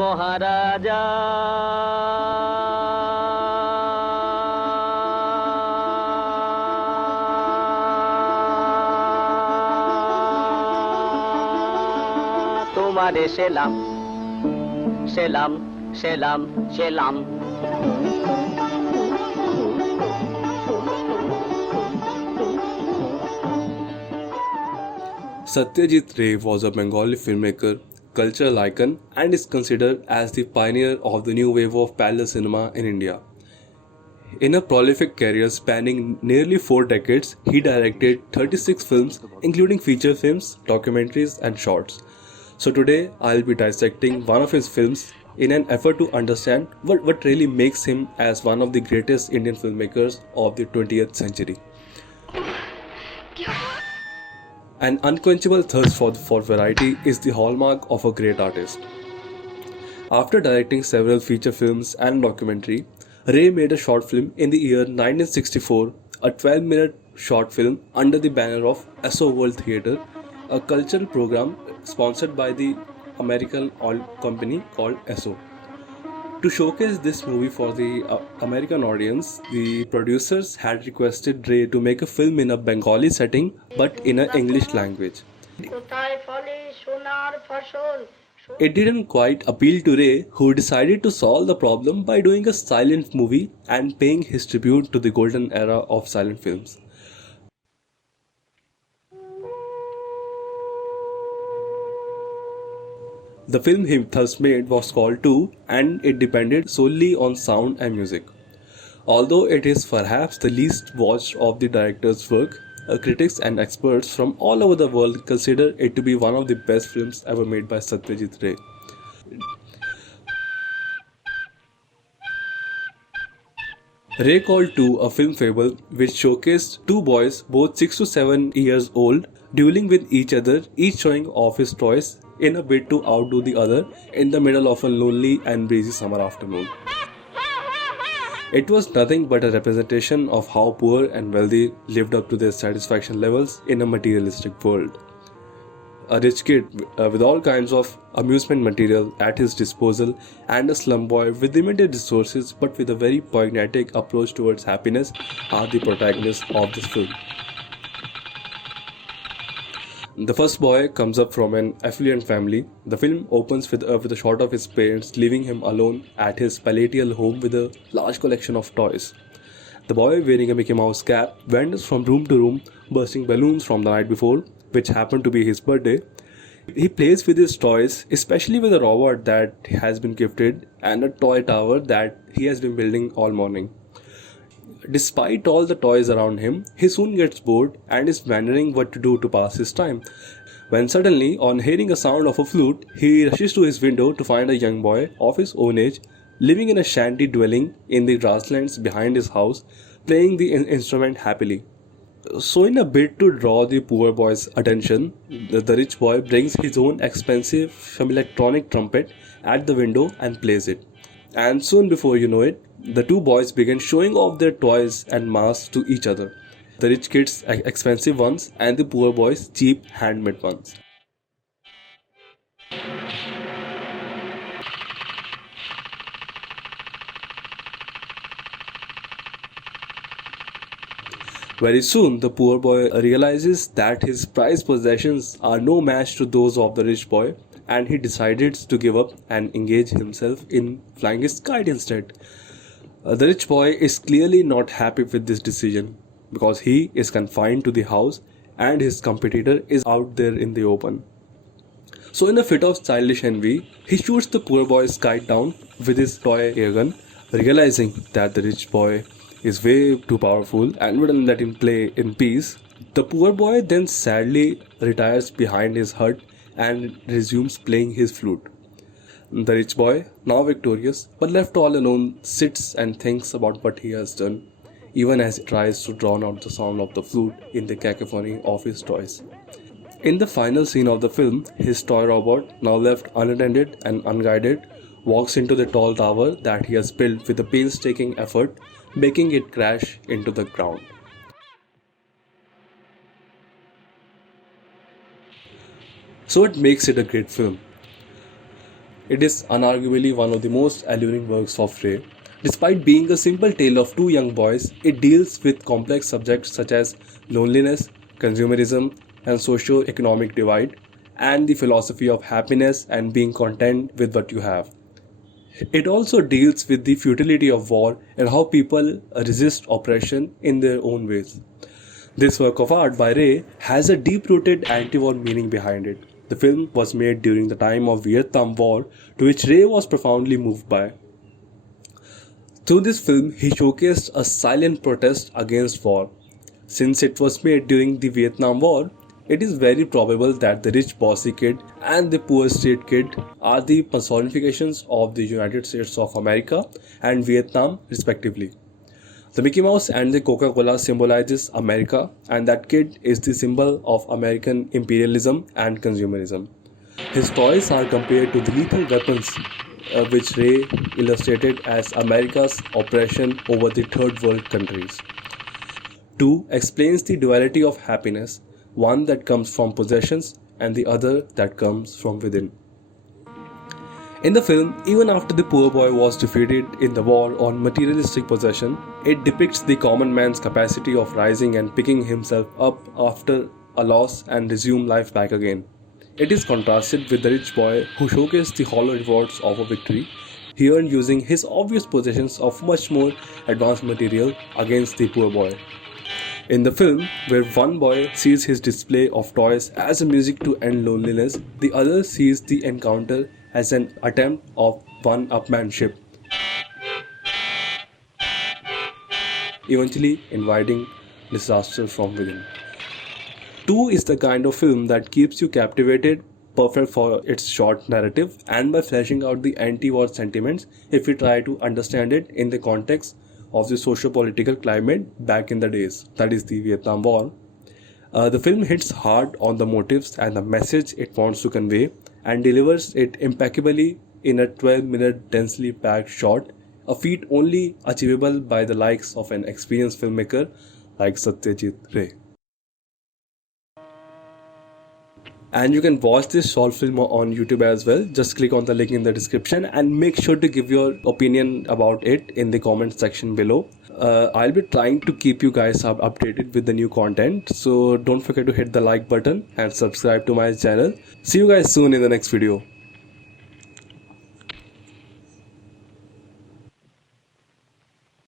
মহারাজা তোমারে সেলাম সেলাম সেলাম সেলাম। Satyajit Ray was a Bengali filmmaker, cultural icon, and is considered as the pioneer of the new wave of parallel cinema in India. In a prolific career spanning nearly 4 decades, he directed 36 films, including feature films, documentaries, and shorts. So, today I'll be dissecting one of his films in an effort to understand what really makes him as one of the greatest Indian filmmakers of the 20th century. An unquenchable thirst for variety is the hallmark of a great artist. After directing several feature films and documentary, Ray made a short film in the year 1964, a 12-minute short film under the banner of ESSO World Theatre, a cultural program sponsored by the American oil company called ESSO. To showcase this movie for the American audience, the producers had requested Ray to make a film in a Bengali setting but in an English language. কোথায় ফলে সোনার ফসল। It didn't quite appeal to Ray, who decided to solve the problem by doing a silent movie and paying his tribute to the golden era of silent films. The film he thus made was called Two, and it depended solely on sound and music. Although it is perhaps the least watched of the director's work, critics and experts from all over the world consider it to be one of the best films ever made by Satyajit Ray. Ray called Two a film fable which showcased two boys, both 6 to 7 years old, dueling with each other, each showing off his toys in a bid to outdo the other in the middle of a lonely and breezy summer afternoon. It was nothing but a representation of how poor and wealthy lived up to their satisfaction levels in a materialistic world. A rich kid with all kinds of amusement material at his disposal, and a slum boy with limited resources but with a very poetic approach towards happiness are the protagonists of this film. The first boy comes up from an affluent family. The film opens with a shot of his parents leaving him alone at his palatial home with a large collection of toys. The boy, wearing a Mickey Mouse cap, wanders from room to room, bursting balloons from the night before, which happened to be his birthday. He plays with his toys, especially with a robot that has been gifted and a toy tower that he has been building all morning. Despite all the toys around him, he soon gets bored and is wondering what to do to pass his time. When suddenly, on hearing a sound of a flute, he rushes to his window to find a young boy of his own age living in a shanty dwelling in the grasslands behind his house, playing the instrument happily. So, in a bid to draw the poor boy's attention, the rich boy brings his own expensive electronic trumpet at the window and plays it. And soon before you know it, the two boys begin showing off their toys and masks to each other. The rich kids' expensive ones and the poor boys' cheap handmade ones. Very soon, the poor boy realizes that his prized possessions are no match to those of the rich boy, and he decides to give up and engage himself in flying his kite instead. The rich boy is clearly not happy with this decision because he is confined to the house and his competitor is out there in the open. So, in a fit of childish envy, he shoots the poor boy's kite down with his toy airgun, realizing that the rich boy is way too powerful and wouldn't let him play in peace. The poor boy then sadly retires behind his hut and resumes playing his flute. The rich boy, now victorious but left all alone, sits and thinks about what he has done, even as he tries to drown out the sound of the flute in the cacophony of his toys. In the final scene of the film, his toy robot, now left unattended and unguided, walks into the tall tower that he has built with a painstaking effort, making it crash into the ground. So, what makes it a great film? It is unarguably one of the most alluring works of Ray. Despite being a simple tale of two young boys, it deals with complex subjects such as loneliness, consumerism, and socio-economic divide, and the philosophy of happiness and being content with what you have. It also deals with the futility of war and how people resist oppression in their own ways. This work of art by Ray has a deep rooted anti war meaning behind it. The film was made during the time of Vietnam War, to which Ray was profoundly moved by. Through this film, he showcased a silent protest against war. Since it was made during the Vietnam War, it is very probable that the rich bossy kid and the poor street kid are the personifications of the United States of America and Vietnam respectively. The Mickey Mouse and the Coca-Cola symbolizes America, and that kid is the symbol of American imperialism and consumerism. His toys are compared to the lethal weapons which Ray illustrated as America's oppression over the third world countries. 2 explains the duality of happiness, one that comes from possessions and the other that comes from within. In the film, even after the poor boy was defeated in the war on materialistic possession, it depicts the common man's capacity of rising and picking himself up after a loss and resume life back again. It is contrasted with the rich boy who showcased the hollow rewards of a victory he earned using his obvious possessions of much more advanced material against the poor boy. In the film, where one boy sees his display of toys as a music to end loneliness, the other sees the encounter as an attempt of one-upmanship, eventually inviting disaster from within. 2 is the kind of film that keeps you captivated, perfect for its short narrative and by fleshing out the anti-war sentiments if you try to understand it in the context of the socio-political climate back in the days, that is the Vietnam War. The film hits hard on the motives and the message it wants to convey and delivers it impeccably in a 12-minute densely packed shot, a feat only achievable by the likes of an experienced filmmaker like Satyajit Ray. And you can watch this short film on YouTube as well. Just click on the link in the description and make sure to give your opinion about it in the comment section below. I'll be trying to keep you guys updated with the new content, so don't forget to hit the like button and subscribe to my channel. See you guys soon in the next video.